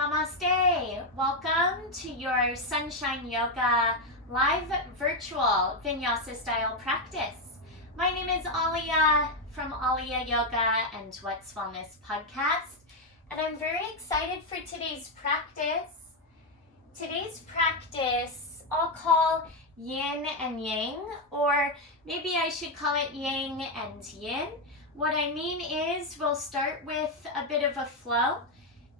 Namaste. Welcome to your Sunshine Yoga live virtual Vinyasa style practice. My name is Ahlia from Ahlia Yoga and What's Wellness podcast, and I'm very excited for today's practice. Today's practice I'll call yin and yang, or maybe I should call it yang and yin. What I mean is we'll start with a bit of a flow,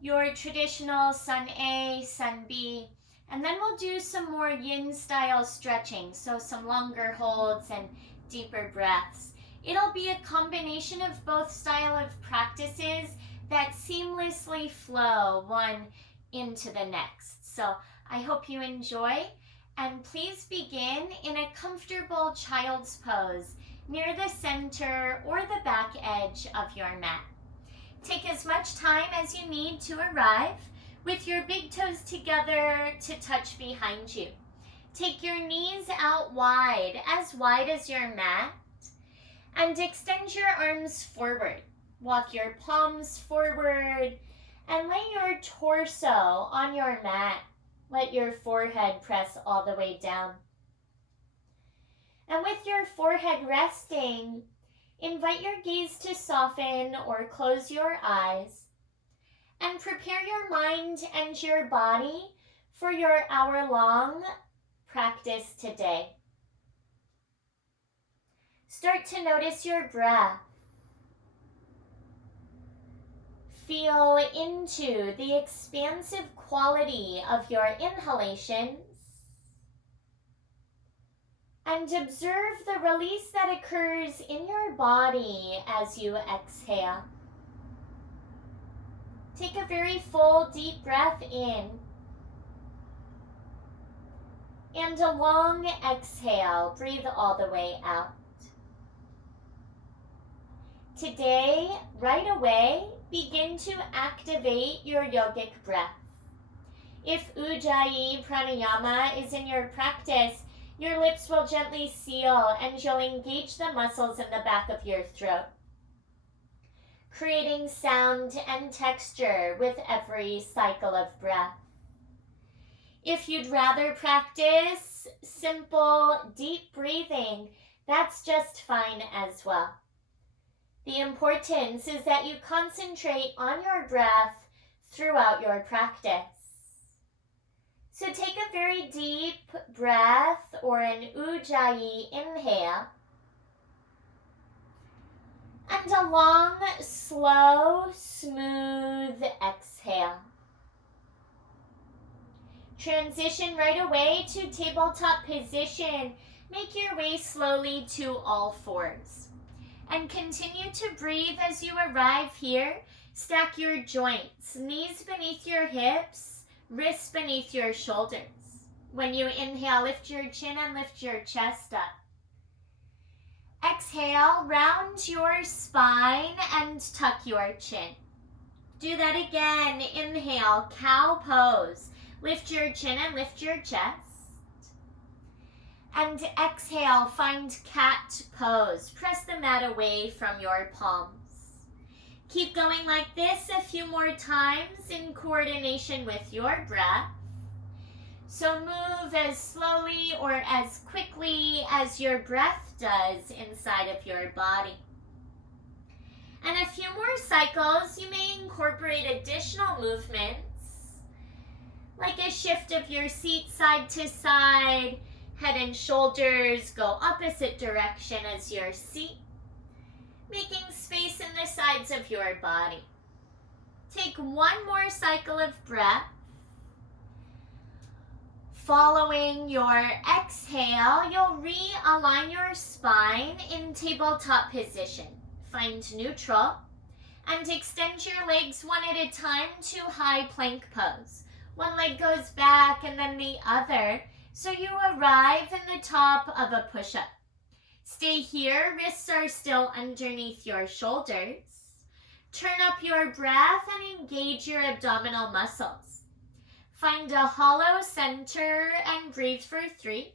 your traditional sun A, sun B, and then we'll do some more yin style stretching, so some longer holds and deeper breaths. It'll be a combination of both style of practices that seamlessly flow one into the next. So I hope you enjoy, and please begin in a comfortable child's pose near the center or the back edge of your mat. Take as much time as you need to arrive with your big toes together to touch behind you. Take your knees out wide as your mat, and extend your arms forward. Walk your palms forward and lay your torso on your mat. Let your forehead press all the way down. And with your forehead resting, invite your gaze to soften or close your eyes, and prepare your mind and your body for your hour-long practice today. Start to notice your breath. Feel into the expansive quality of your inhalations, and observe the release that occurs in your body as you exhale. Take a very full, deep breath in, and a long exhale. Breathe all the way out. Today, right away, begin to activate your yogic breath. If Ujjayi Pranayama is in your practice, your lips will gently seal and you'll engage the muscles in the back of your throat, creating sound and texture with every cycle of breath. If you'd rather practice simple, deep breathing, that's just fine as well. The importance is that you concentrate on your breath throughout your practice. So take a very deep breath or an Ujjayi inhale, and a long, slow, smooth exhale. Transition right away to tabletop position. Make your way slowly to all fours. And continue to breathe as you arrive here. Stack your joints, knees beneath your hips, wrists beneath your shoulders. When you inhale, lift your chin and lift your chest up. Exhale, round your spine and tuck your chin. Do that again. Inhale, cow pose. Lift your chin and lift your chest. And exhale, find cat pose. Press the mat away from your palms. Keep going like this a few more times in coordination with your breath. So move as slowly or as quickly as your breath does inside of your body. And a few more cycles, you may incorporate additional movements, like a shift of your seat side to side. Head and shoulders go opposite direction as your seat, making space in the sides of your body. Take one more cycle of breath. Following your exhale, you'll realign your spine in tabletop position. Find neutral and extend your legs one at a time to high plank pose. One leg goes back and then the other, so you arrive in the top of a push-up. Stay here, wrists are still underneath your shoulders. Turn up your breath and engage your abdominal muscles. Find a hollow center and breathe for 3.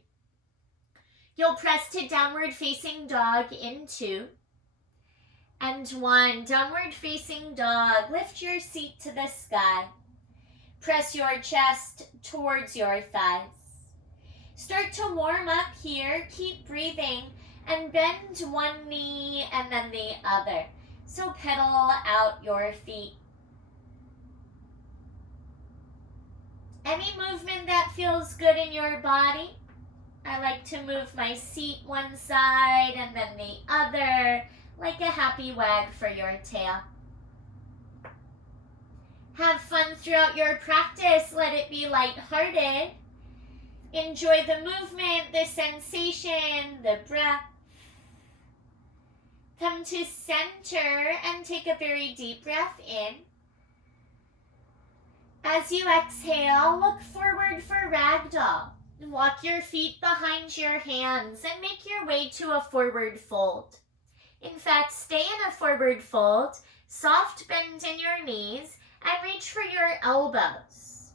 You'll press to downward facing dog in 2. And 1, downward facing dog. Lift your seat to the sky. Press your chest towards your thighs. Start to warm up here. Keep breathing and bend one knee and then the other. So pedal out your feet. Any movement that feels good in your body. I like to move my seat one side and then the other, like a happy wag for your tail. Have fun throughout your practice. Let it be lighthearted. Enjoy the movement, the sensation, the breath. Come to center and take a very deep breath in. As you exhale, look forward for ragdoll. Walk your feet behind your hands and make your way to a forward fold. In fact, stay in a forward fold, soft bend in your knees, and reach for your elbows.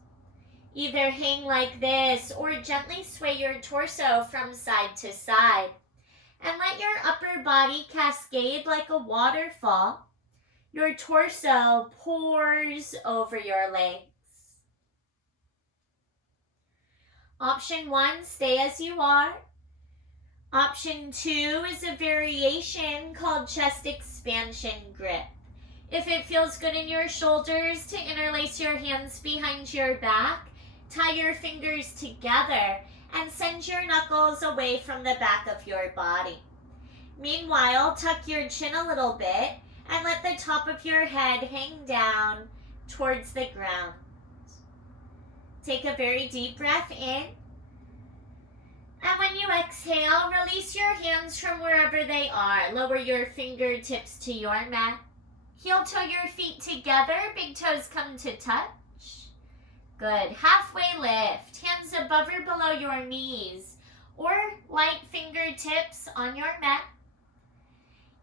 Either hang like this or gently sway your torso from side to side. And let your upper body cascade like a waterfall. Your torso pours over your legs. Option 1, stay as you are. Option 2 is a variation called chest expansion grip. If it feels good in your shoulders, to interlace your hands behind your back, tie your fingers together, and send your knuckles away from the back of your body. Meanwhile, tuck your chin a little bit and let the top of your head hang down towards the ground. Take a very deep breath in. And when you exhale, release your hands from wherever they are. Lower your fingertips to your mat. Heel toe your feet together. Big toes come to touch. Good. Halfway lift. Hands above or below your knees. Or light fingertips on your mat.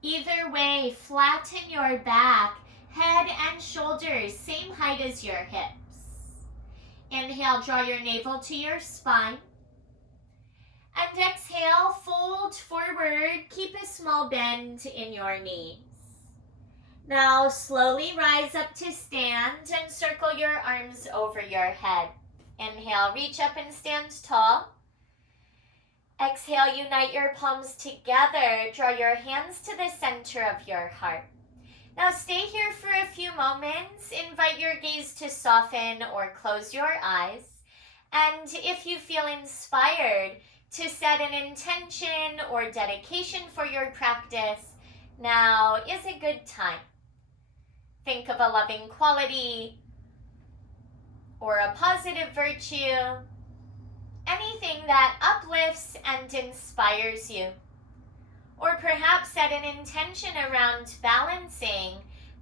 Either way, flatten your back. Head and shoulders same height as your hips. Inhale, draw your navel to your spine. And exhale, fold forward. Keep a small bend in your knees. Now slowly rise up to stand and circle your arms over your head. Inhale, reach up and stand tall. Exhale, unite your palms together. Draw your hands to the center of your heart. Now stay here for a few moments. Invite your gaze to soften or close your eyes. And if you feel inspired to set an intention or dedication for your practice, now is a good time. Think of a loving quality or a positive virtue, anything that uplifts and inspires you. Or perhaps set an intention around balancing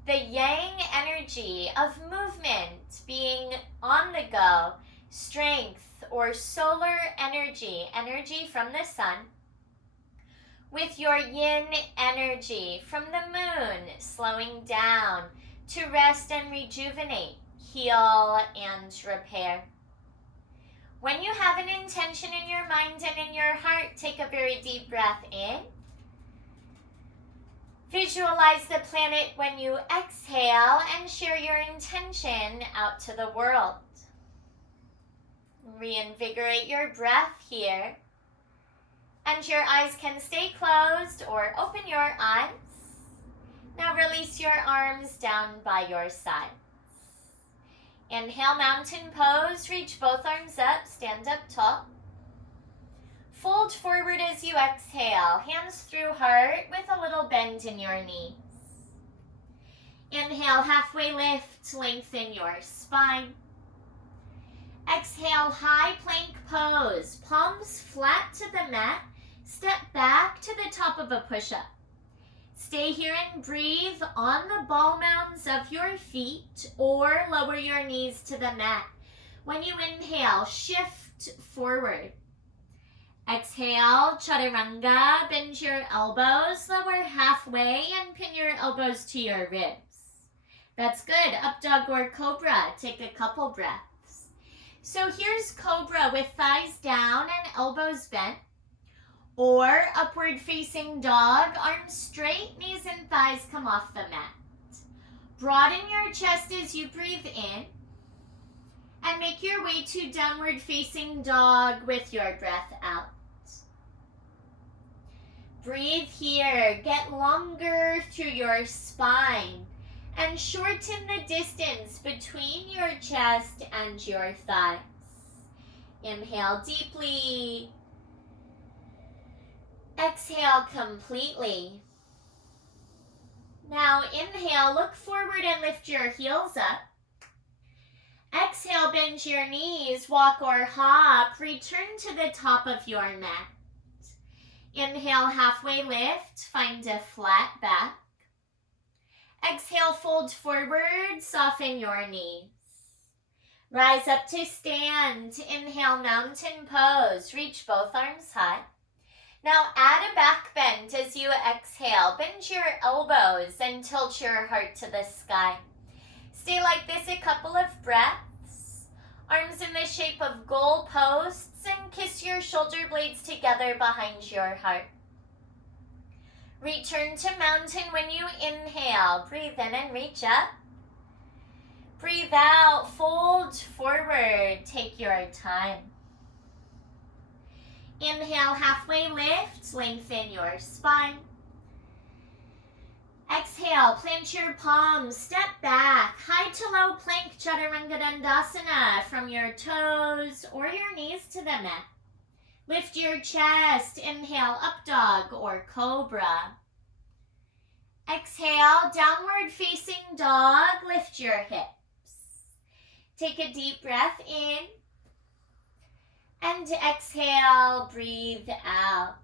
the yang energy of movement, being on the go, strength or solar energy, energy from the sun, with your yin energy from the moon, slowing down to rest and rejuvenate, heal and repair. When you have an intention in your mind and in your heart, take a very deep breath in. Visualize the planet when you exhale and share your intention out to the world. Reinvigorate your breath here. And your eyes can stay closed or open your eyes. Now release your arms down by your sides. Inhale, mountain pose. Reach both arms up. Stand up tall. Fold forward as you exhale. Hands through heart with a little bend in your knees. Inhale, halfway lift. Lengthen your spine. Exhale, high plank pose. Palms flat to the mat. Step back to the top of a push-up. Stay here and breathe on the ball mounds of your feet or lower your knees to the mat. When you inhale, shift forward. Exhale, chaturanga, bend your elbows, lower halfway and pin your elbows to your ribs. That's good. Up dog or cobra. Take a couple breaths. So here's cobra with thighs down and elbows bent. Or upward facing dog, arms straight, knees and thighs come off the mat. Broaden your chest as you breathe in. And make your way to downward facing dog with your breath out. Breathe here. Get longer through your spine and shorten the distance between your chest and your thighs. Inhale deeply. Exhale completely. Now inhale, look forward and lift your heels up. Exhale, bend your knees, walk or hop, return to the top of your mat. Inhale, halfway lift, find a flat back. Exhale, fold forward, soften your knees. Rise up to stand. Inhale, mountain pose, reach both arms high. Now add a back bend as you exhale. Bend your elbows and tilt your heart to the sky. Stay like this a couple of breaths. Arms in the shape of goal posts and kiss your shoulder blades together behind your heart. Return to mountain when you inhale. Breathe in and reach up. Breathe out, fold forward. Take your time. Inhale, halfway lift, lengthen your spine. Exhale, plant your palms, step back, high to low plank chaturanga dandasana from your toes or your knees to the mat. Lift your chest, inhale, up dog or cobra. Exhale, downward facing dog, lift your hips. Take a deep breath in. And exhale, breathe out.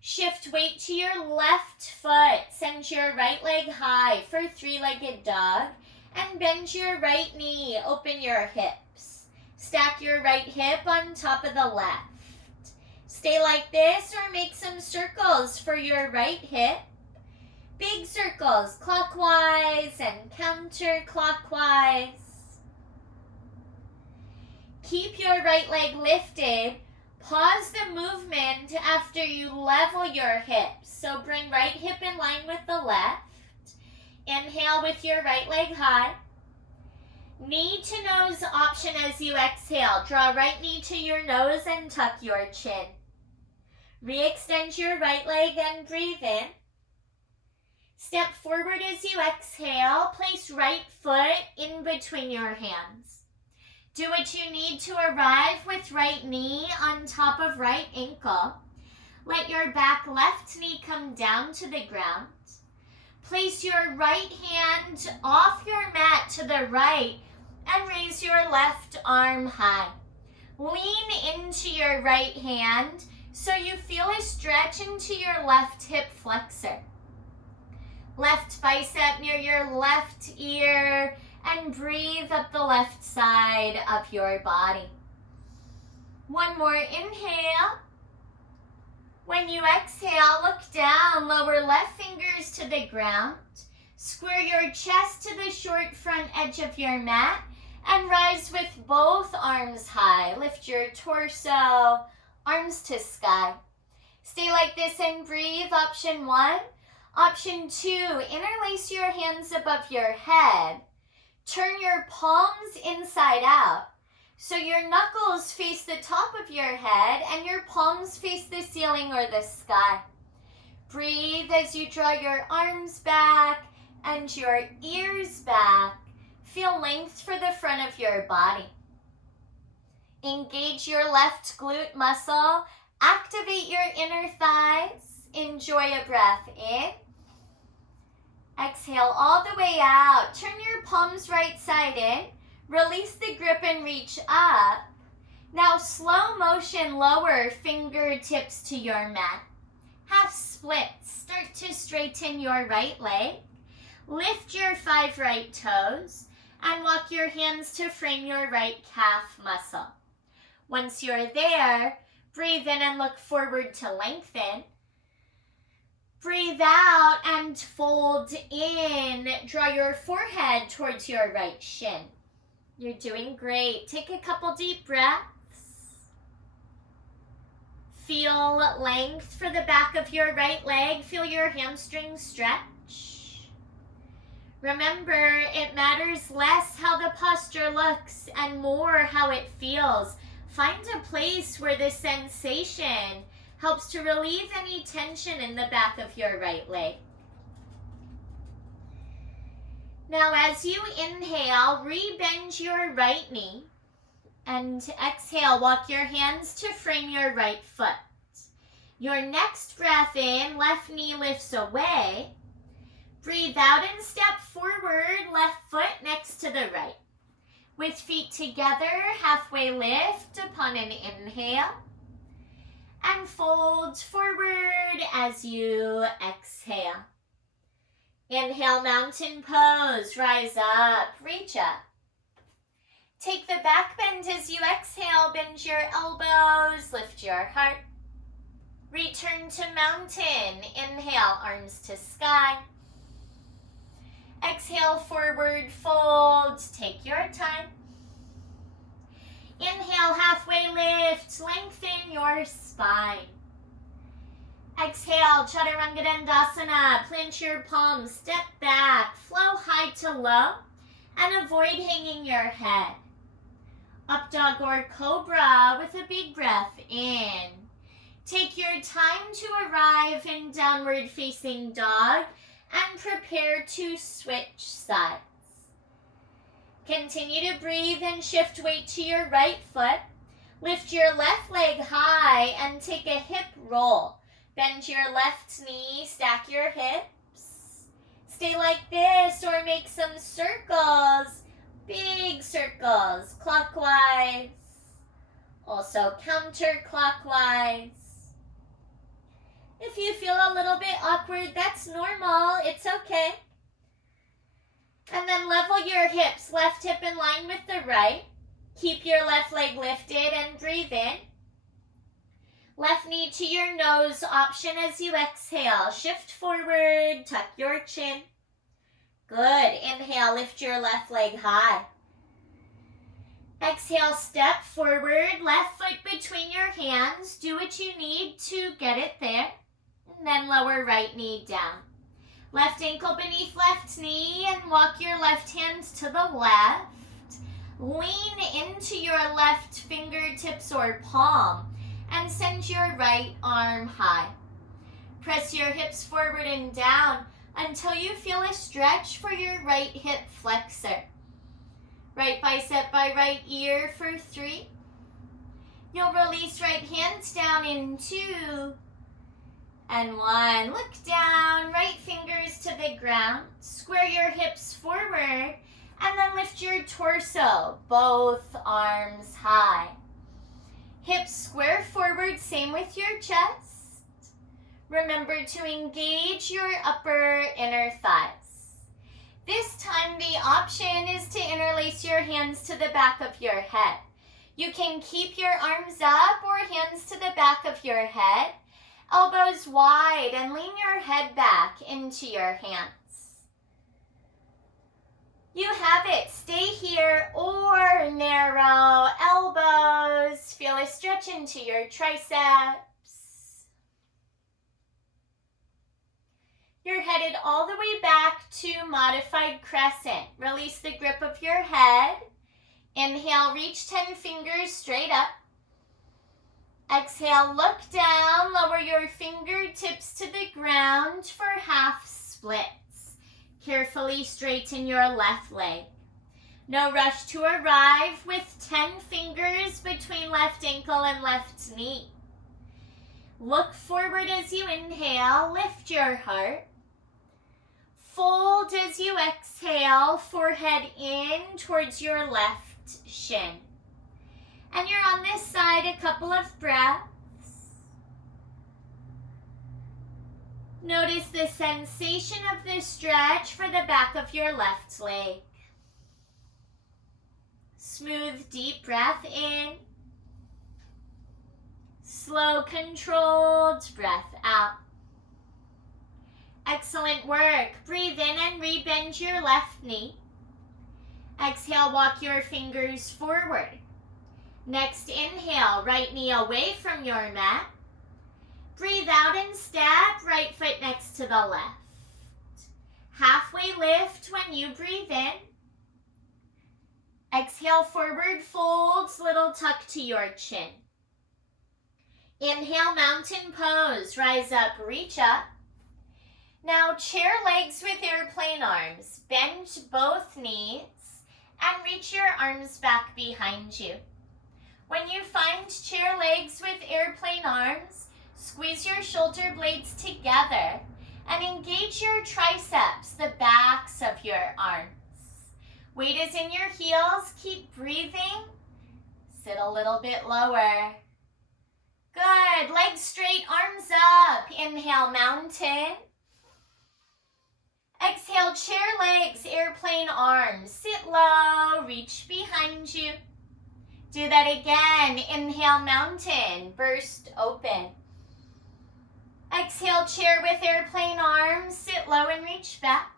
Shift weight to your left foot. Send your right leg high for three-legged dog. And bend your right knee. Open your hips. Stack your right hip on top of the left. Stay like this or make some circles for your right hip. Big circles, clockwise and counterclockwise. Keep your right leg lifted. Pause the movement after you level your hips. So bring right hip in line with the left. Inhale with your right leg high. Knee to nose option as you exhale. Draw right knee to your nose and tuck your chin. Re-extend your right leg and breathe in. Step forward as you exhale. Place right foot in between your hands. Do what you need to arrive with right knee on top of right ankle. Let your back left knee come down to the ground. Place your right hand off your mat to the right and raise your left arm high. Lean into your right hand so you feel a stretch into your left hip flexor. Left bicep near your left ear. And breathe up the left side of your body. One more inhale. When you exhale, look down, lower left fingers to the ground. Square your chest to the short front edge of your mat and rise with both arms high. Lift your torso, arms to sky. Stay like this and breathe. Option 1. Option 2, interlace your hands above your head. Turn your palms inside out. So your knuckles face the top of your head and your palms face the ceiling or the sky. Breathe as you draw your arms back and your ears back. Feel length for the front of your body. Engage your left glute muscle. Activate your inner thighs. Enjoy a breath in. Exhale all the way out. Turn your palms right side in. Release the grip and reach up. Now slow motion, lower fingertips to your mat. Half split. Start to straighten your right leg. Lift your 5 right toes and walk your hands to frame your right calf muscle. Once you're there, breathe in and look forward to lengthen. Breathe out and fold in. Draw your forehead towards your right shin. You're doing great. Take a couple deep breaths. Feel length for the back of your right leg. Feel your hamstrings stretch. Remember, it matters less how the posture looks and more how it feels. Find a place where the sensation helps to relieve any tension in the back of your right leg. Now, as you inhale, re-bend your right knee. And exhale, walk your hands to frame your right foot. Your next breath in, left knee lifts away. Breathe out and step forward, left foot next to the right. With feet together, halfway lift upon an inhale. And fold forward as you exhale. Inhale, mountain pose, rise up, reach up. Take the back bend as you exhale, bend your elbows, lift your heart. Return to mountain, inhale, arms to sky. Exhale, forward fold, take your time. Inhale, halfway lift, lengthen your spine. Exhale, Chaturanga Dandasana, plant your palms, step back, flow high to low, and avoid hanging your head. Up dog or cobra with a big breath in. Take your time to arrive in downward facing dog and prepare to switch sides. Continue to breathe and shift weight to your right foot. Lift your left leg high and take a hip roll. Bend your left knee, stack your hips. Stay like this or make some circles, big circles, clockwise, also counterclockwise. If you feel a little bit awkward, that's normal, it's okay. And then level your hips, left hip in line with the right. Keep your left leg lifted and breathe in. Left knee to your nose option as you exhale. Shift forward, tuck your chin. Good. Inhale, lift your left leg high. Exhale, step forward, left foot between your hands. Do what you need to get it there. And then lower right knee down. Left ankle beneath left knee and walk your left hand to the left. Lean into your left fingertips or palm and send your right arm high. Press your hips forward and down until you feel a stretch for your right hip flexor. Right bicep by right ear for 3. You'll release right hands down in 2 and 1. Look down, right fingers to the ground. Square your hips forward and then lift your torso, both arms high. Hips square forward, same with your chest. Remember to engage your upper inner thighs. This time the option is to interlace your hands to the back of your head. You can keep your arms up or hands to the back of your head, elbows wide, and lean your head back into your hands. You have it. Stay here or narrow elbows. Feel a stretch into your triceps. You're headed all the way back to modified crescent. Release the grip of your head. Inhale, reach 10 fingers straight up. Exhale, look down. Lower your fingertips to the ground for half splits. Carefully straighten your left leg. No rush to arrive with 10 fingers between left ankle and left knee. Look forward as you inhale, lift your heart. Fold as you exhale, forehead in towards your left shin. And you're on this side a couple of breaths. Notice the sensation of the stretch for the back of your left leg. Smooth, deep breath in. Slow, controlled breath out. Excellent work. Breathe in and rebend your left knee. Exhale, walk your fingers forward. Next, inhale, right knee away from your mat. Breathe out and step, right foot next to the left. Halfway lift when you breathe in. Exhale, forward folds, little tuck to your chin. Inhale, mountain pose. Rise up, reach up. Now chair legs with airplane arms. Bend both knees and reach your arms back behind you. When you find chair legs with airplane arms, squeeze your shoulder blades together and engage your triceps, the backs of your arms. Weight is in your heels. Keep breathing. Sit a little bit lower. Good. Legs straight, arms up. Inhale, mountain. Exhale, chair legs, airplane arms. Sit low, reach behind you. Do that again. Inhale, mountain. Burst open. Exhale, chair with airplane arms. Sit low and reach back.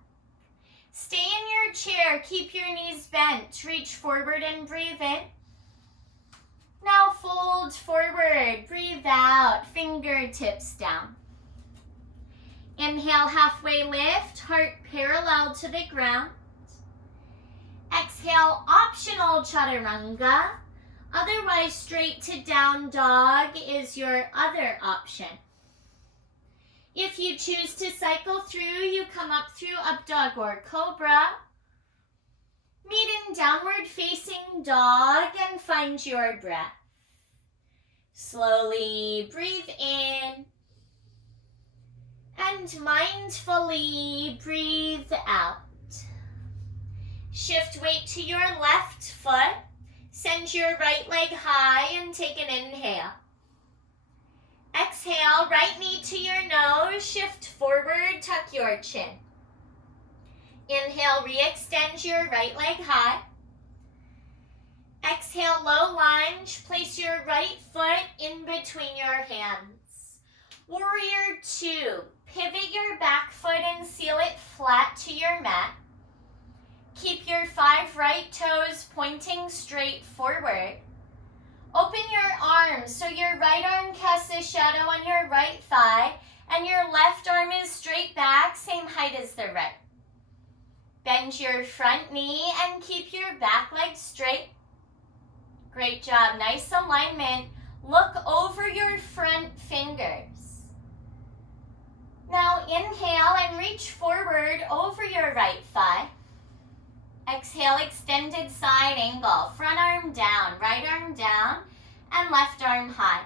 Stay in your chair. Keep your knees bent. Reach forward and breathe in. Now fold forward. Breathe out. Fingertips down. Inhale, halfway lift. Heart parallel to the ground. Exhale, optional chaturanga. Otherwise, straight to down dog is your other option. If you choose to cycle through, you come up through up dog or cobra. Meet in downward facing dog and find your breath. Slowly breathe in and mindfully breathe out. Shift weight to your left foot. Send your right leg high and take an inhale. Exhale, right knee to your nose, shift forward, tuck your chin. Inhale, re-extend your right leg high. Exhale, low lunge, place your right foot in between your hands. Warrior 2, pivot your back foot and seal it flat to your mat. Keep your 5 right toes pointing straight forward. Open your arms so your right arm casts a shadow on your right thigh and your left arm is straight back, same height as the right. Bend your front knee and keep your back leg straight. Great job, nice alignment. Look over your front fingers. Now inhale and reach forward over your right thigh. Exhale, extended side angle. Front arm down, right arm down, and left arm high.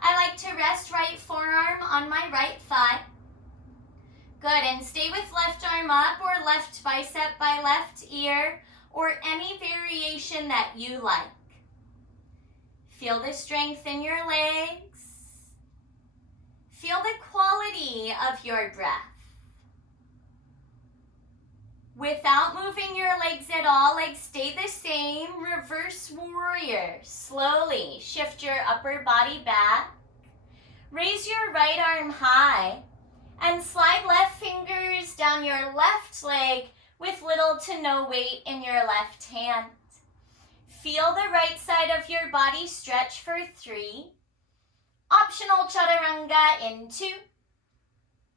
I like to rest right forearm on my right thigh. Good, and stay with left arm up or left bicep by left ear or any variation that you like. Feel the strength in your legs. Feel the quality of your breath. Without moving your legs at all, legs stay the same. Reverse warrior. Slowly shift your upper body back. Raise your right arm high and slide left fingers down your left leg with little to no weight in your left hand. Feel the right side of your body stretch for 3. Optional chaturanga in 2.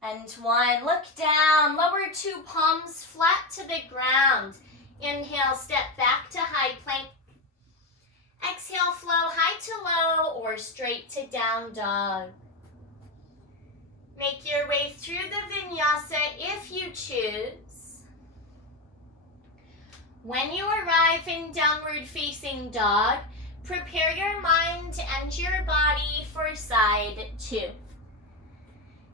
And 1, look down, lower 2 palms flat to the ground. Inhale, step back to high plank. Exhale, flow high to low or straight to down dog. Make your way through the vinyasa if you choose. When you arrive in downward facing dog, prepare your mind and your body for side 2.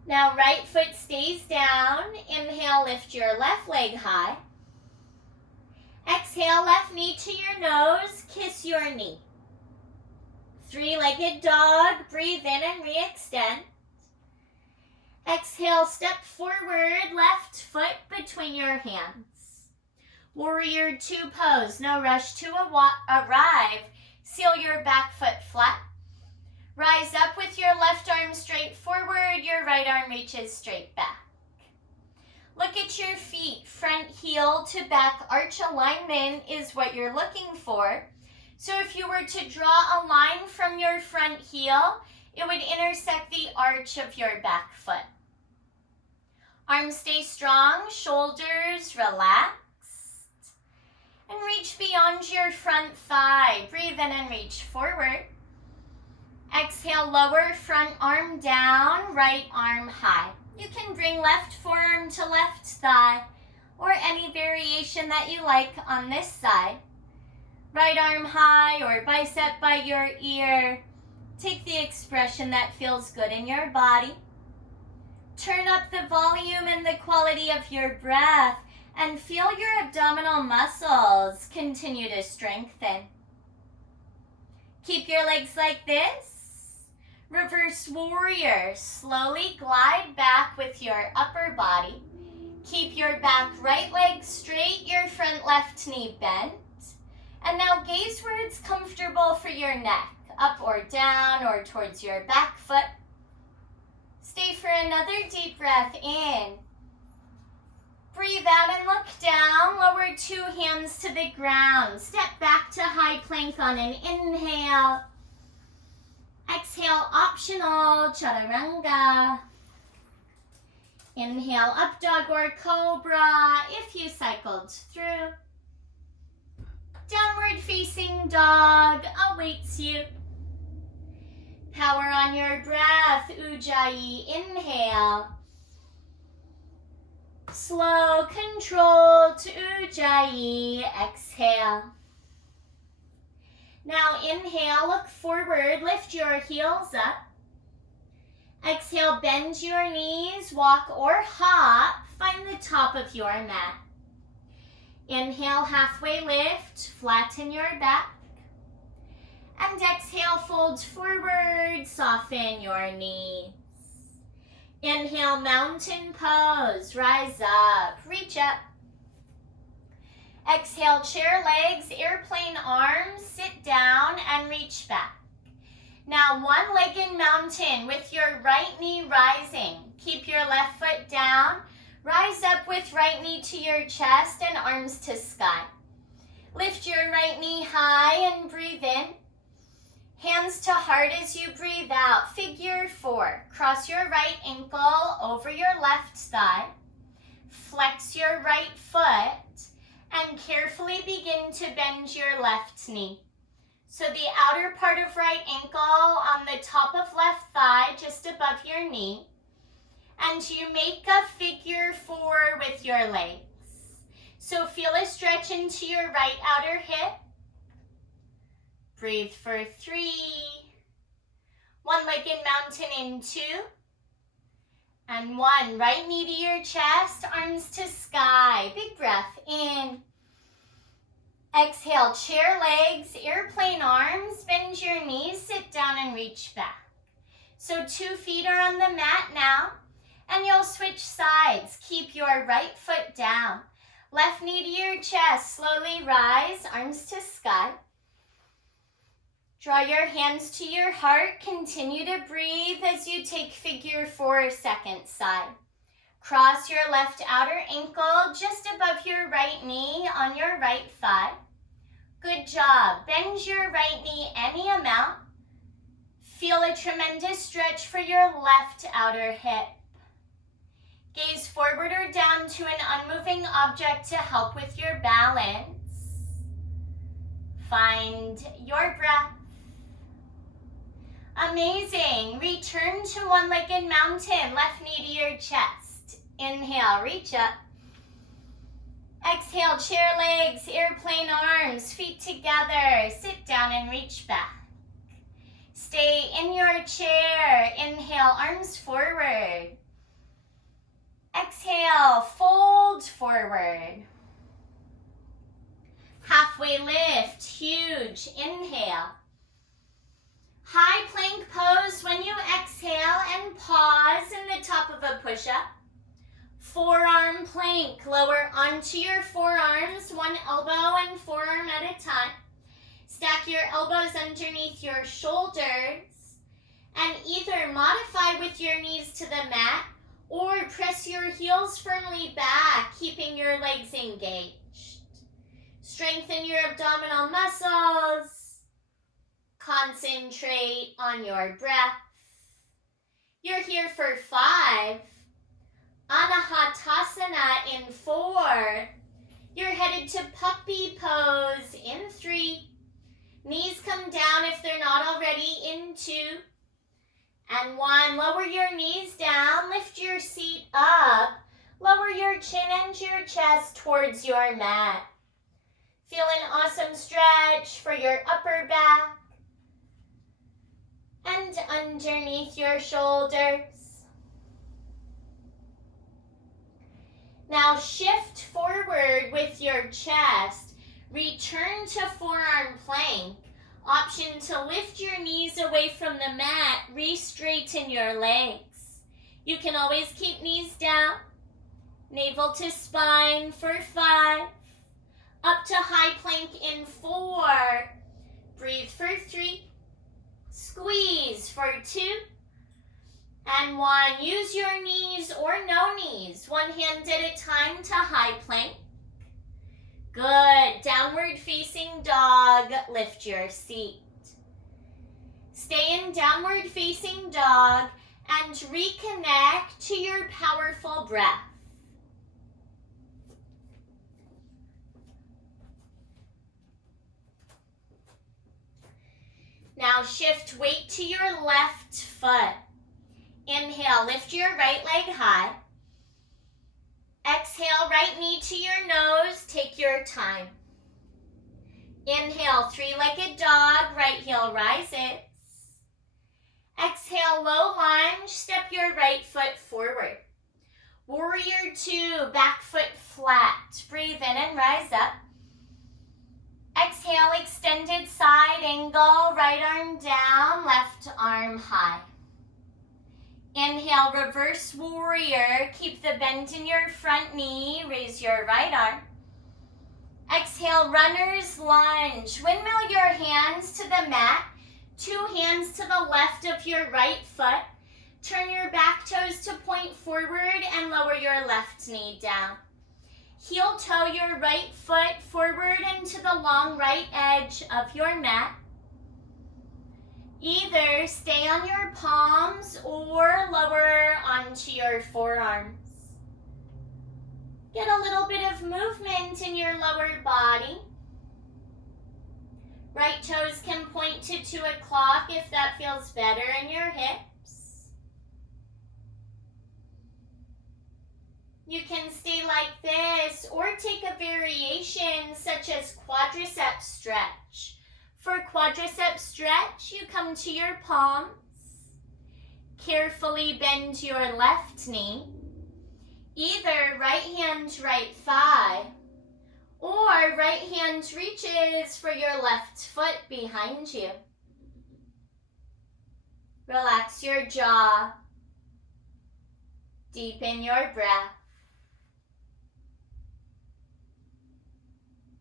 Now right foot stays down. Inhale, lift your left leg high. Exhale, left knee to your nose, kiss your knee. 3-legged dog, breathe in and re-extend. Exhale, step forward, left foot between your hands. Warrior 2 pose, no rush to arrive. Seal your back foot flat. Rise up with your left arm straight forward, your right arm reaches straight back. Look at your feet, front heel to back arch alignment is what you're looking for. So if you were to draw a line from your front heel, it would intersect the arch of your back foot. Arms stay strong, shoulders relaxed. And reach beyond your front thigh. Breathe in and reach forward. Exhale, lower front arm down, right arm high. You can bring left forearm to left thigh or any variation that you like on this side. Right arm high or bicep by your ear. Take the expression that feels good in your body. Turn up the volume and the quality of your breath and feel your abdominal muscles continue to strengthen. Keep your legs like this. Reverse warrior. Slowly glide back with your upper body. Keep your back right leg straight, your front left knee bent. And now gaze where it's comfortable for your neck, up or down or towards your back foot. Stay for another deep breath in. Breathe out and look down. Lower 2 hands to the ground. Step back to high plank on an inhale. Exhale, optional, chaturanga. Inhale, up dog or cobra if you cycled through. Downward facing dog awaits you. Power on your breath, Ujjayi, inhale. Slow, controlled Ujjayi, exhale. Now inhale, look forward, lift your heels up. Exhale, bend your knees, walk or hop, find the top of your mat. Inhale, halfway lift, flatten your back. And exhale, fold forward, soften your knees. Inhale, mountain pose, rise up, reach up. Exhale, chair legs, airplane arms, sit down and reach back. Now one leg in mountain with your right knee rising. Keep your left foot down. Rise up with right knee to your chest and arms to sky. Lift your right knee high and breathe in. Hands to heart as you breathe out. Figure 4. Cross your right ankle over your left thigh. Flex your right foot and carefully begin to bend your left knee. So the outer part of right ankle on the top of left thigh, just above your knee. And you make a figure 4 with your legs. So feel a stretch into your right outer hip. Breathe for 3. One leg in mountain in 2. And 1. Right knee to your chest, arms to sky. Big breath in. Exhale, chair legs, airplane arms, bend your knees, sit down and reach back. So 2 feet are on the mat now, and you'll switch sides. Keep your right foot down. Left knee to your chest, slowly rise, arms to sky. Draw your hands to your heart, continue to breathe as you take figure 4, second side. Cross your left outer ankle just above your right knee on your right thigh. Good job. Bend your right knee any amount. Feel a tremendous stretch for your left outer hip. Gaze forward or down to an unmoving object to help with your balance. Find your breath. Amazing. Return to one-legged mountain, left knee to your chest. Inhale, reach up. Exhale, chair legs, airplane arms, feet together. Sit down and reach back. Stay in your chair. Inhale, arms forward. Exhale, fold forward. Halfway lift, huge. Inhale. High plank pose when you exhale and pause in the top of a push-up. Forearm plank, lower onto your forearms, one elbow and forearm at a time. Stack your elbows underneath your shoulders and either modify with your knees to the mat or press your heels firmly back, keeping your legs engaged. Strengthen your abdominal muscles. Concentrate on your breath. You're here for 5, Anahatasana in 4. You're headed to puppy pose in 3. Knees come down if they're not already in 2. And 1. Lower your knees down, lift your seat up, lower your chin and your chest towards your mat. Feel an awesome stretch for your upper back and underneath your shoulders. Now shift forward with your chest. Return to forearm plank. Option to lift your knees away from the mat. Re-straighten your legs. You can always keep knees down. Navel to spine for 5. Up to high plank in 4. Breathe for 3. Squeeze for 2. And 1. Use your knees or no knees. One hand at a time to high plank. Good. Downward facing dog. Lift your seat. Stay in downward facing dog and reconnect to your powerful breath. Now shift weight to your left foot. Inhale, lift your right leg high. Exhale, right knee to your nose. Take your time. Inhale, 3-legged dog. Right heel rises. Exhale, low lunge. Step your right foot forward. Warrior 2, back foot flat. Breathe in and rise up. Exhale, extended side angle. Right arm down, left arm high. Inhale, reverse warrior. Keep the bend in your front knee. Raise your right arm. Exhale, runner's lunge. Windmill your hands to the mat. 2 hands to the left of your right foot. Turn your back toes to point forward and lower your left knee down. Heel toe your right foot forward into the long right edge of your mat. Either stay on your palms or lower onto your forearms. Get a little bit of movement in your lower body. Right toes can point to 2 o'clock if that feels better in your hips. You can stay like this or take a variation such as quadricep stretch. For quadricep stretch, you come to your palms. Carefully bend your left knee. Either right hand, right thigh, or right hand reaches for your left foot behind you. Relax your jaw. Deepen your breath.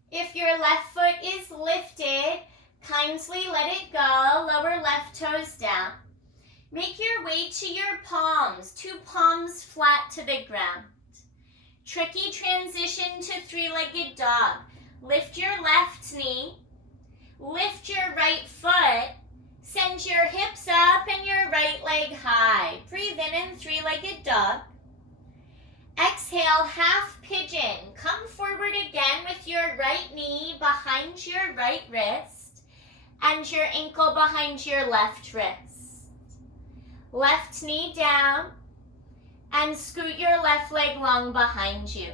If your left foot is lifted, kindly let it go. Lower left toes down. Make your way to your palms, 2 palms flat to the ground. Tricky transition to 3-legged dog. Lift your left knee. Lift your right foot. Send your hips up and your right leg high. Breathe in 3-legged dog. Exhale, half pigeon. Come forward again with your right knee behind your right wrist and your ankle behind your left wrist. Left knee down and scoot your left leg long behind you.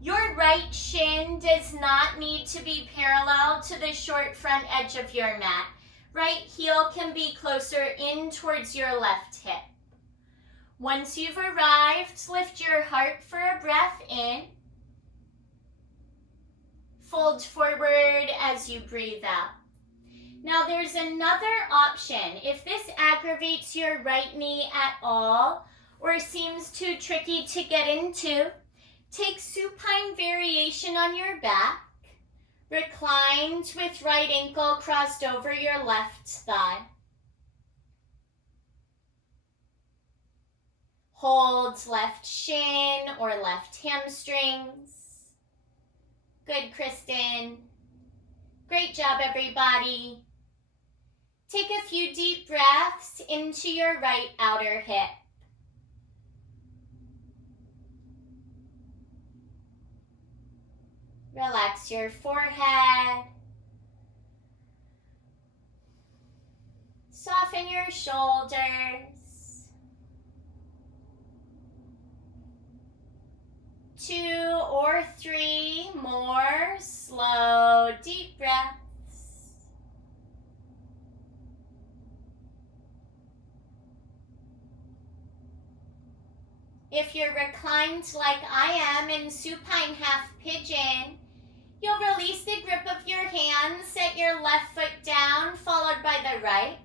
Your right shin does not need to be parallel to the short front edge of your mat. Right heel can be closer in towards your left hip. Once you've arrived, lift your heart for a breath in. Fold forward as you breathe out. Now there's another option. If this aggravates your right knee at all or seems too tricky to get into, take supine variation on your back. Reclined with right ankle crossed over your left thigh. Hold left shin or left hamstrings. Good, Kristen. Great job, everybody. Take a few deep breaths into your right outer hip. Relax your forehead. Soften your shoulders. 2 or 3 more slow, deep breaths. If you're reclined like I am in supine half pigeon, you'll release the grip of your hands, set your left foot down, followed by the right,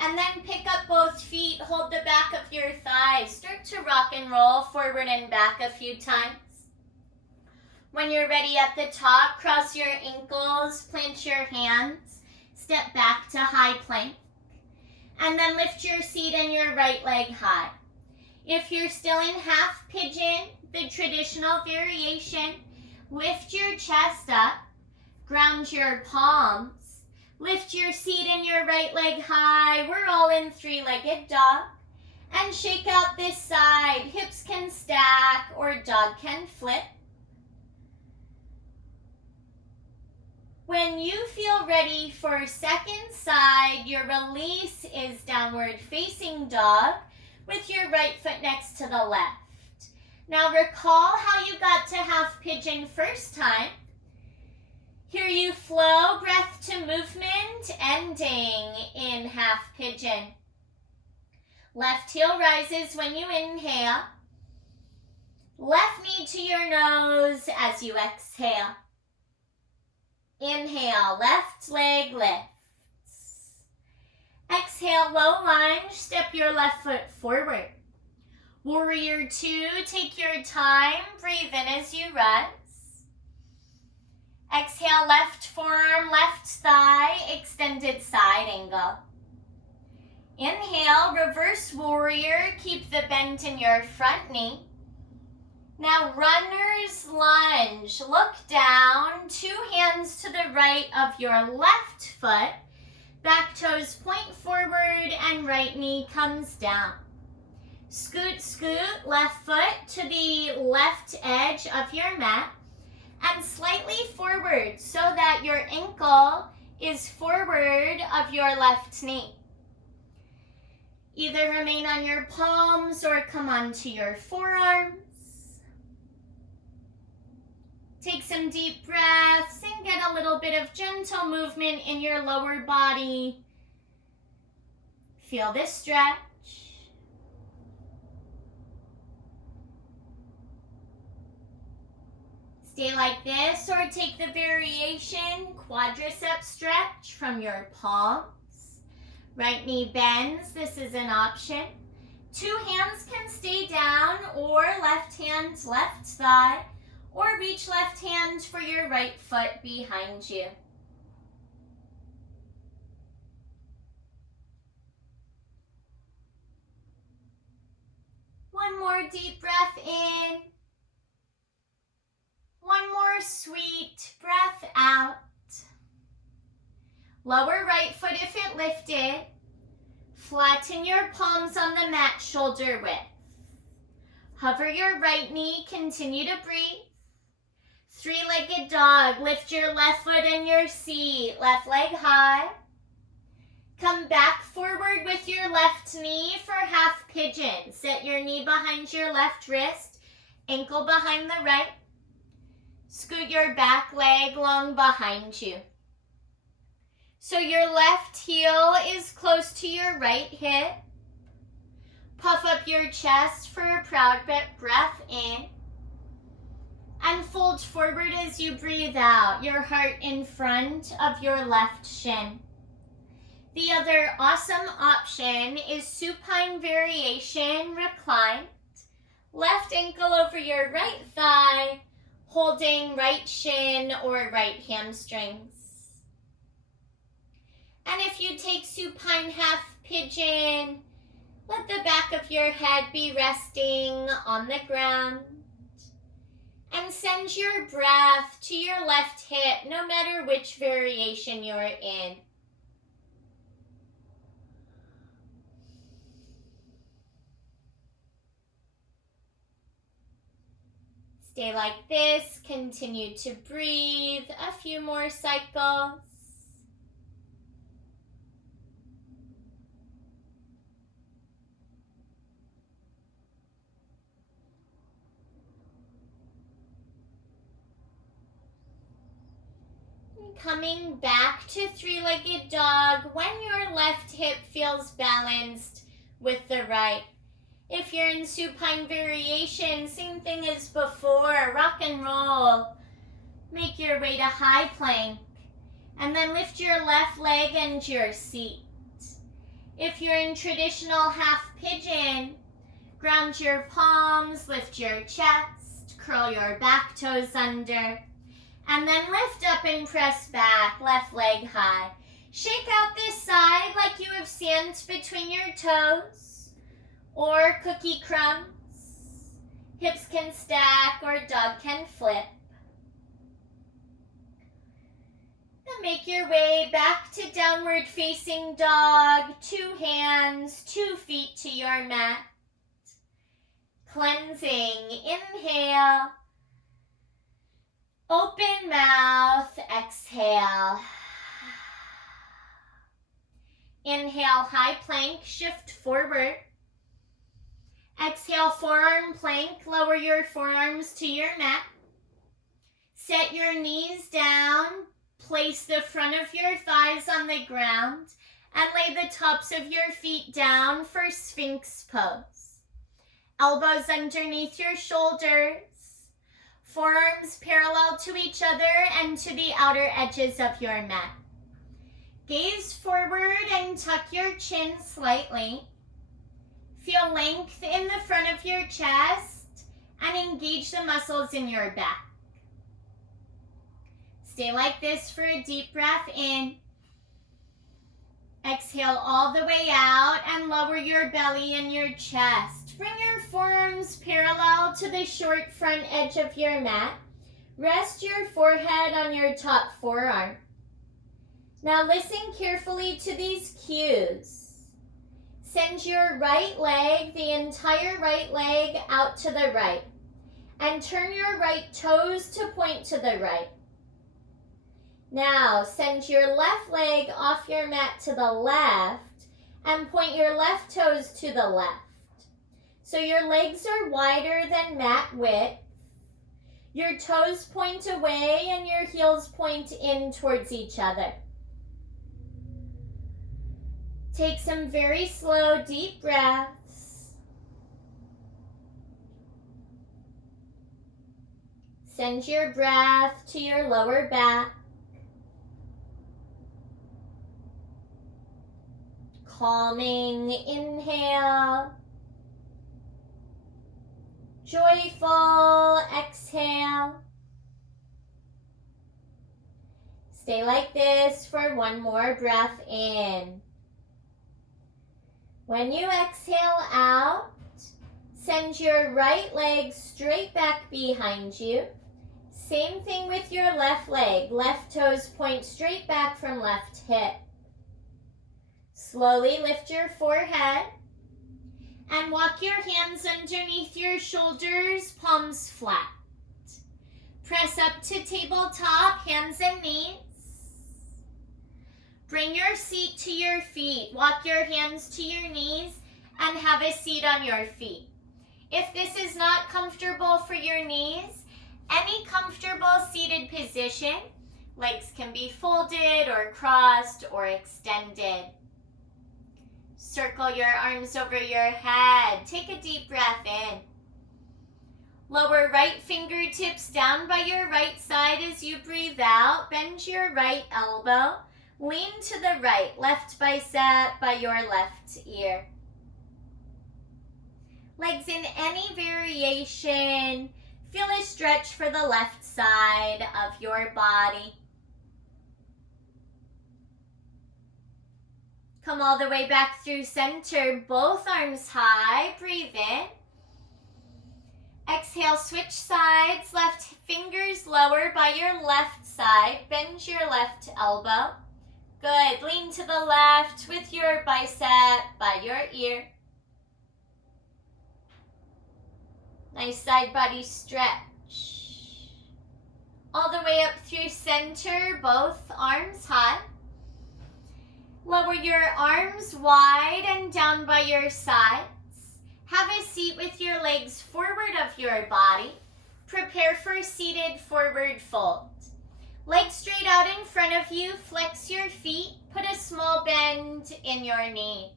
and then pick up both feet, hold the back of your thighs. Start to rock and roll forward and back a few times. When you're ready at the top, cross your ankles, plant your hands, step back to high plank, and then lift your seat and your right leg high. If you're still in half pigeon, the traditional variation, lift your chest up, ground your palms, lift your seat and your right leg high. We're all in three-legged dog. And shake out this side. Hips can stack or dog can flip. When you feel ready for second side, your release is downward facing dog with your right foot next to the left. Now recall how you got to half pigeon first time. Here you flow, breath to movement, ending in half pigeon. Left heel rises when you inhale. Left knee to your nose as you exhale. Inhale, left leg lifts. Exhale, low lunge, step your left foot forward. Warrior 2, take your time, breathe in as you rise. Exhale, left forearm, left thigh, extended side angle. Inhale, reverse warrior, keep the bend in your front knee. Now runner's lunge, look down, 2 hands to the right of your left foot, back toes point forward and right knee comes down. Scoot, scoot, left foot to the left edge of your mat and slightly forward so that your ankle is forward of your left knee. Either remain on your palms or come onto your forearms. Take some deep breaths and get a little bit of gentle movement in your lower body. Feel this stretch. Stay like this or take the variation quadricep stretch from your palms. Right knee bends, this is an option. 2 hands can stay down or left hand, left thigh. Or reach left hand for your right foot behind you. One more deep breath in. One more sweet breath out. Lower right foot if it lifted. Flatten your palms on the mat, shoulder width. Hover your right knee, continue to breathe. 3-legged dog, lift your left foot in your seat, left leg high. Come back forward with your left knee for half pigeon. Set your knee behind your left wrist, ankle behind the right. Scoot your back leg long behind you. So your left heel is close to your right hip. Puff up your chest for a proud breath in. And fold forward as you breathe out, your heart in front of your left shin. The other awesome option is supine variation, reclined. Left ankle over your right thigh, holding right shin or right hamstrings. And if you take supine half pigeon, let the back of your head be resting on the ground. And send your breath to your left hip, no matter which variation you're in. Stay like this. Continue to breathe. A few more cycles. Coming back to three-legged dog when your left hip feels balanced with the right. If you're in supine variation, same thing as before, rock and roll. Make your way to high plank and then lift your left leg and your seat. If you're in traditional half pigeon, ground your palms, lift your chest, curl your back toes under. And then lift up and press back, left leg high. Shake out this side like you have sand between your toes or cookie crumbs. Hips can stack or dog can flip. And make your way back to downward facing dog. 2 hands, 2 feet to your mat. Cleansing, inhale. Open mouth, exhale. Inhale, high plank, shift forward. Exhale, forearm plank, lower your forearms to your mat. Set your knees down, place the front of your thighs on the ground, and lay the tops of your feet down for Sphinx pose. Elbows underneath your shoulders. Forearms parallel to each other and to the outer edges of your mat. Gaze forward and tuck your chin slightly. Feel length in the front of your chest and engage the muscles in your back. Stay like this for a deep breath in. Exhale all the way out and lower your belly and your chest. Bring your forearms parallel to the short front edge of your mat. Rest your forehead on your top forearm. Now listen carefully to these cues. Send your right leg, the entire right leg, out to the right. And turn your right toes to point to the right. Now send your left leg off your mat to the left and point your left toes to the left. So your legs are wider than mat width. Your toes point away and your heels point in towards each other. Take some very slow, deep breaths. Send your breath to your lower back. Calming inhale. Joyful exhale. Stay like this for one more breath in. When you exhale out, send your right leg straight back behind you. Same thing with your left leg. Left toes point straight back from left hip. Slowly lift your forehead. And walk your hands underneath your shoulders, palms flat. Press up to tabletop, hands and knees. Bring your seat to your feet. Walk your hands to your knees and have a seat on your feet. If this is not comfortable for your knees, any comfortable seated position, legs can be folded or crossed or extended. Circle your arms over your head. Take a deep breath in. Lower right fingertips down by your right side as you breathe out. Bend your right elbow. Lean to the right, left bicep by your left ear. Legs in any variation. Feel a stretch for the left side of your body. Come all the way back through center, both arms high. Breathe in. Exhale, switch sides. Left fingers lower by your left side. Bend your left elbow. Good. Lean to the left with your bicep by your ear. Nice side body stretch. All the way up through center, both arms high. Lower your arms wide and down by your sides. Have a seat with your legs forward of your body. Prepare for a seated forward fold. Legs straight out in front of you. Flex your feet. Put a small bend in your knees.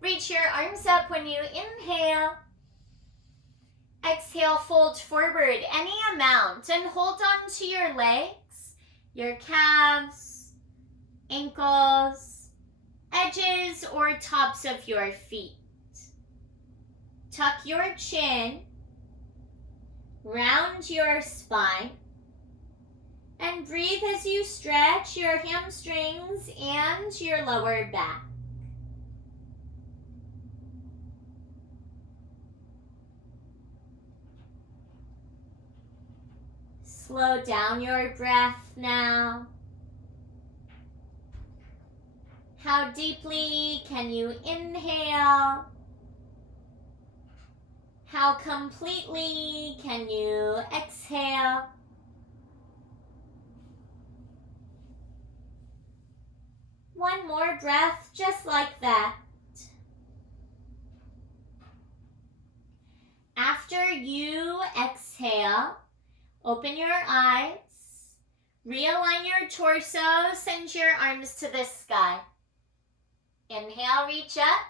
Reach your arms up when you inhale. Exhale, fold forward any amount and hold on to your legs, your calves, ankles, edges or tops of your feet. Tuck your chin, round your spine, and breathe as you stretch your hamstrings and your lower back. Slow down your breath now. How deeply can you inhale? How completely can you exhale? One more breath just like that. After you exhale, open your eyes, realign your torso, send your arms to the sky. Inhale, reach up.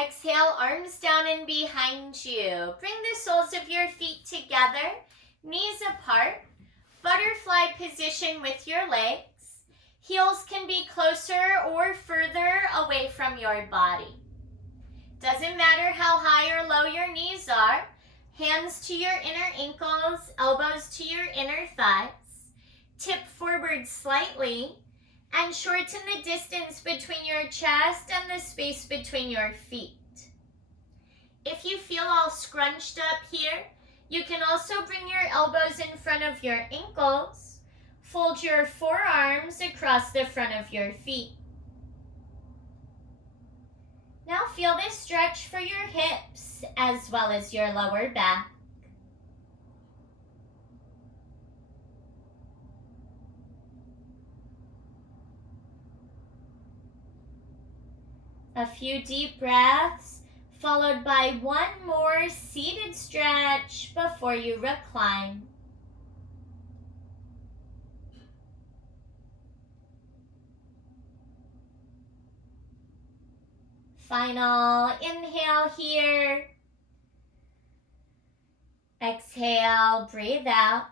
Exhale, arms down and behind you. Bring the soles of your feet together, knees apart, butterfly position with your legs. Heels can be closer or further away from your body. Doesn't matter how high or low your knees are. Hands to your inner ankles, elbows to your inner thighs. Tip forward slightly and shorten the distance between your chest and the space between your feet. If you feel all scrunched up here, you can also bring your elbows in front of your ankles. Fold your forearms across the front of your feet. Now feel this stretch for your hips as well as your lower back. A few deep breaths, followed by one more seated stretch before you recline. Final inhale here. Exhale, breathe out.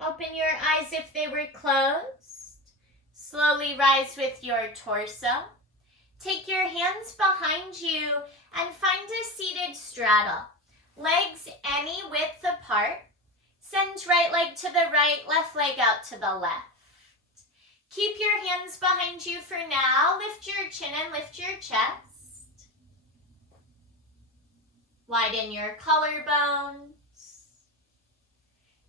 Open your eyes if they were closed. Slowly rise with your torso. Take your hands behind you and find a seated straddle. Legs any width apart. Send right leg to the right, left leg out to the left. Keep your hands behind you for now. Lift your chin and lift your chest. Widen your collarbones.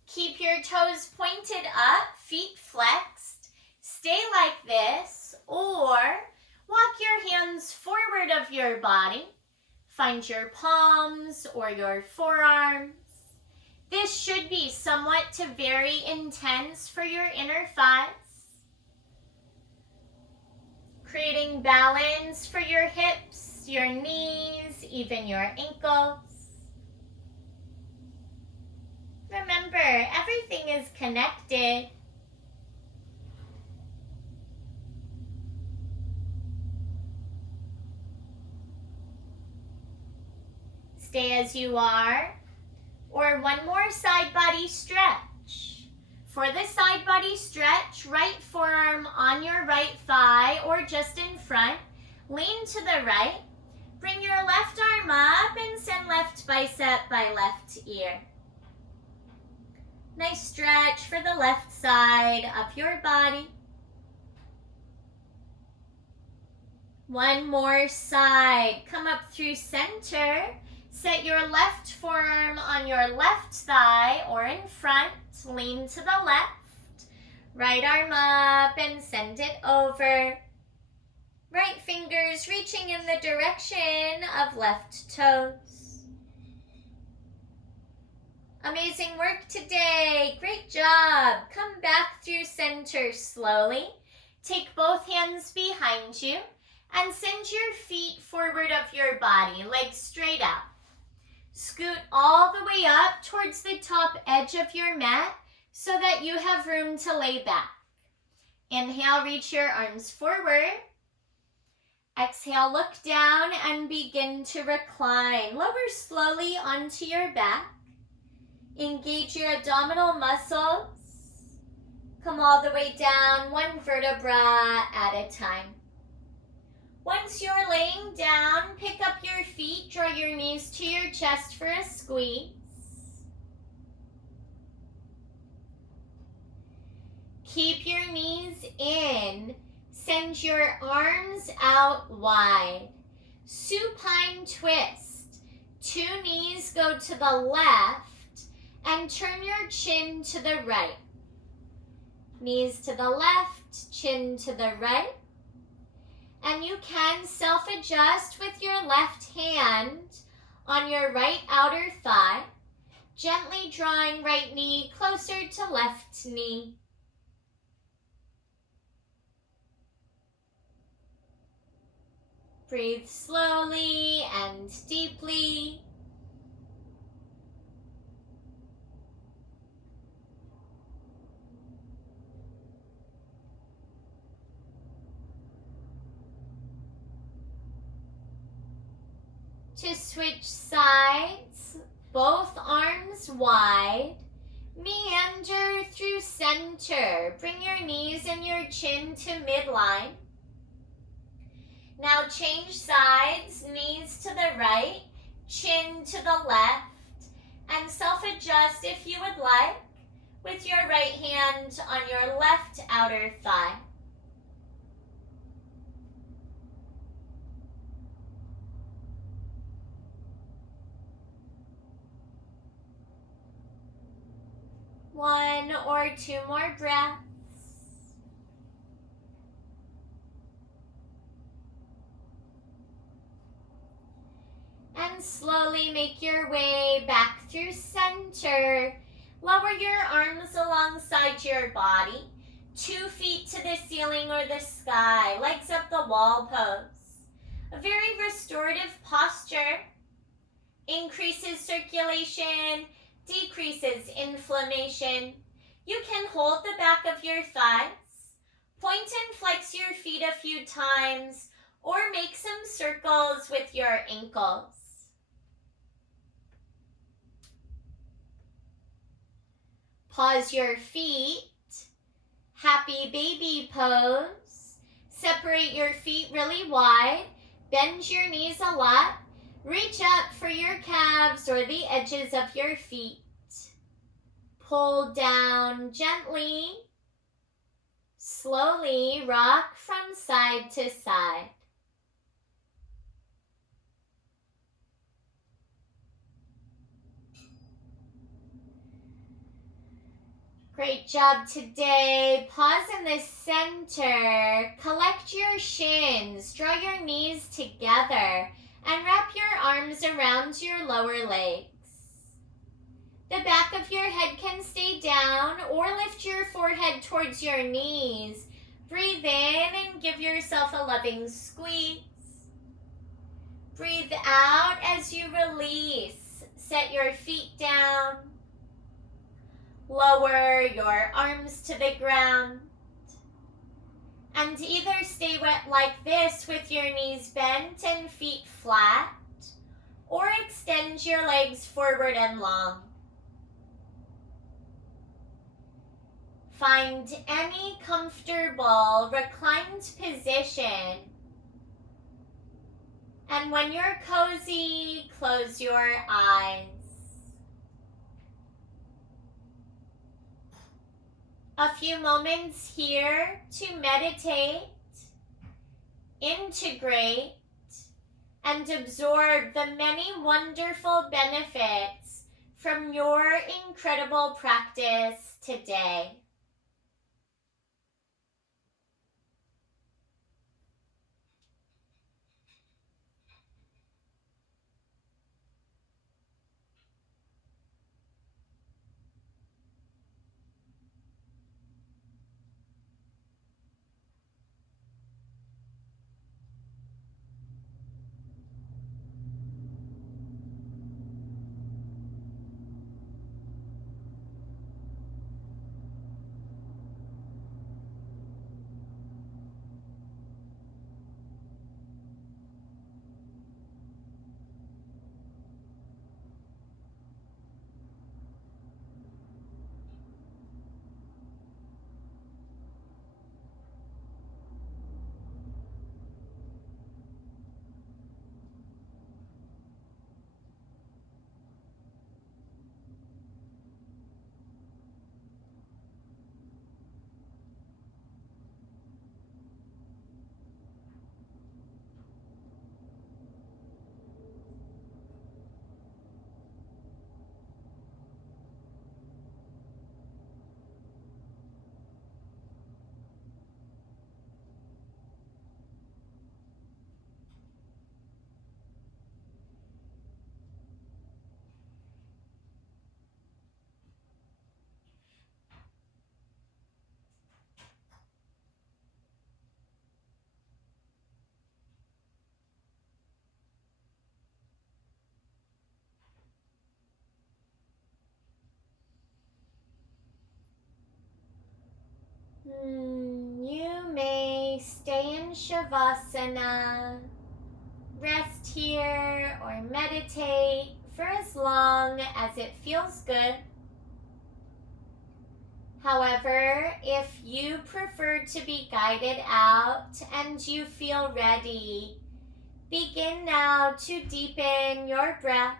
Keep your toes pointed up, feet flexed. Stay like this, or walk your hands forward of your body. Find your palms or your forearms. This should be somewhat to very intense for your inner thighs. Creating balance for your hips, your knees, even your ankles. Remember, everything is connected. Stay as you are, or one more side body stretch. For the side body stretch, right forearm on your right thigh or just in front. Lean to the right. Bring your left arm up and send left bicep by left ear. Nice stretch for the left side of your body. One more side. Come up through center. Set your left forearm on your left thigh or in front. Lean to the left. Right arm up and send it over. Right fingers reaching in the direction of left toes. Amazing work today. Great job. Come back through center slowly. Take both hands behind you and send your feet forward of your body, legs straight out. Scoot all the way up towards the top edge of your mat so that you have room to lay back. Inhale, reach your arms forward. Exhale, look down and begin to recline. Lower slowly onto your back. Engage your abdominal muscles. Come all the way down, one vertebra at a time. Once you're laying down, pick up your feet, draw your knees to your chest for a squeeze. Keep your knees in. Send your arms out wide. Supine twist. Two knees go to the left and turn your chin to the right. Knees to the left, chin to the right. And you can self-adjust with your left hand on your right outer thigh, gently drawing right knee closer to left knee. Breathe slowly and deeply. To switch sides, both arms wide, meander through center. Bring your knees and your chin to midline. Now change sides, knees to the right, chin to the left, and self-adjust if you would like with your right hand on your left outer thigh. One or two more breaths. And slowly make your way back through center. Lower your arms alongside your body. 2 feet to the ceiling or the sky. Legs up the wall pose. A very restorative posture. Increases circulation, decreases inflammation. You can hold the back of your thighs. Point and flex your feet a few times or make some circles with your ankles. Pause your feet. Happy baby pose. Separate your feet really wide. Bend your knees a lot. Reach up for your calves or the edges of your feet. Pull down gently. Slowly rock from side to side. Great job today. Pause in the center. Collect your shins. Draw your knees together and wrap your arms around your lower legs. The back of your head can stay down or lift your forehead towards your knees. Breathe in and give yourself a loving squeeze. Breathe out as you release. Set your feet down. Lower your arms to the ground. And either stay wet like this with your knees bent and feet flat, or extend your legs forward and long. Find any comfortable reclined position. And when you're cozy, close your eyes. A few moments here to meditate, integrate, and absorb the many wonderful benefits from your incredible practice today. You may stay in Shavasana, rest here, or meditate for as long as it feels good. However, if you prefer to be guided out and you feel ready, begin now to deepen your breath.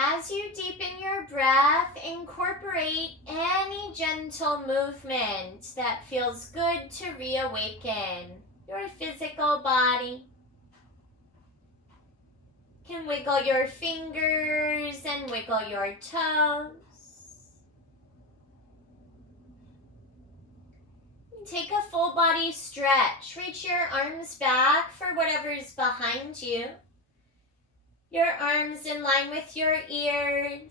As you deepen your breath, incorporate any gentle movement that feels good to reawaken your physical body. You can wiggle your fingers and wiggle your toes. Take a full body stretch. Reach your arms back for whatever's behind you. Your arms in line with your ears.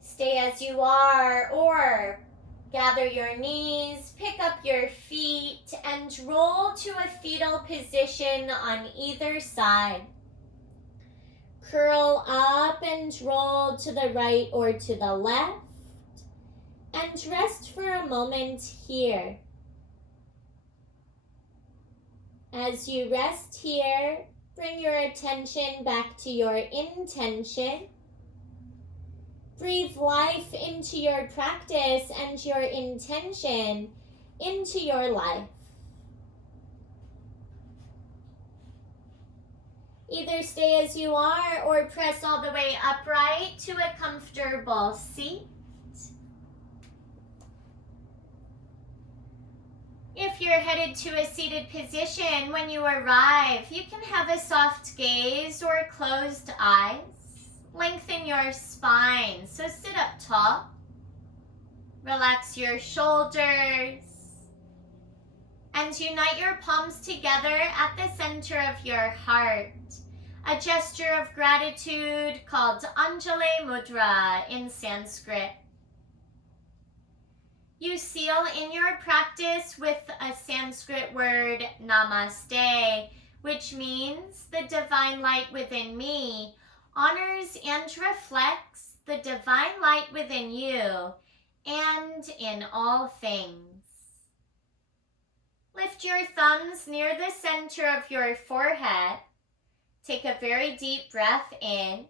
Stay as you are, or gather your knees, pick up your feet, and roll to a fetal position on either side. Curl up and roll to the right or to the left, and rest for a moment here. As you rest here, bring your attention back to your intention. Breathe life into your practice and your intention into your life. Either stay as you are or press all the way upright to a comfortable seat. If you're headed to a seated position, when you arrive, you can have a soft gaze or closed eyes. Lengthen your spine, so sit up tall. Relax your shoulders. And unite your palms together at the center of your heart. A gesture of gratitude called Anjali Mudra in Sanskrit. You seal in your practice with a Sanskrit word, Namaste, which means the divine light within me honors and reflects the divine light within you and in all things. Lift your thumbs near the center of your forehead. Take a very deep breath in.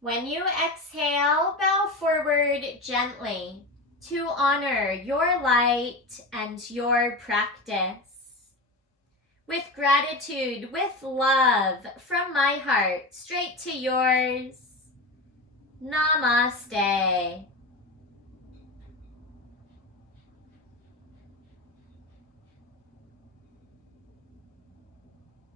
When you exhale, bow forward gently to honor your light and your practice. With gratitude, with love from my heart, straight to yours. Namaste.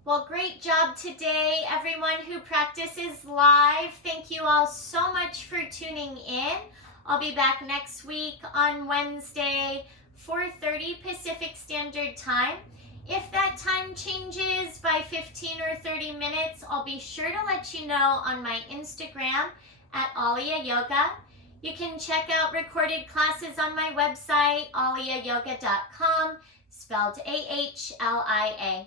Well, great job today, everyone who practices live. Thank you all so much for tuning in. I'll be back next week on Wednesday, 4:30 Pacific Standard Time. If that time changes by 15 or 30 minutes, I'll be sure to let you know on my Instagram at Ahlia Yoga. You can check out recorded classes on my website, ahliayoga.com, spelled AHLIA.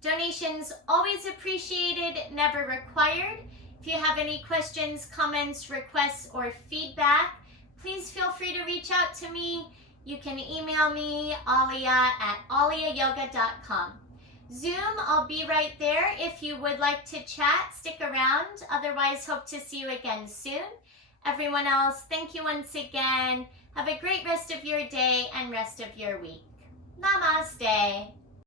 Donations always appreciated, never required. If you have any questions, comments, requests, or feedback, please feel free to reach out to me. You can email me, ahlia@ahliayoga.com. Zoom, I'll be right there. If you would like to chat, stick around. Otherwise, hope to see you again soon. Everyone else, thank you once again. Have a great rest of your day and rest of your week. Namaste.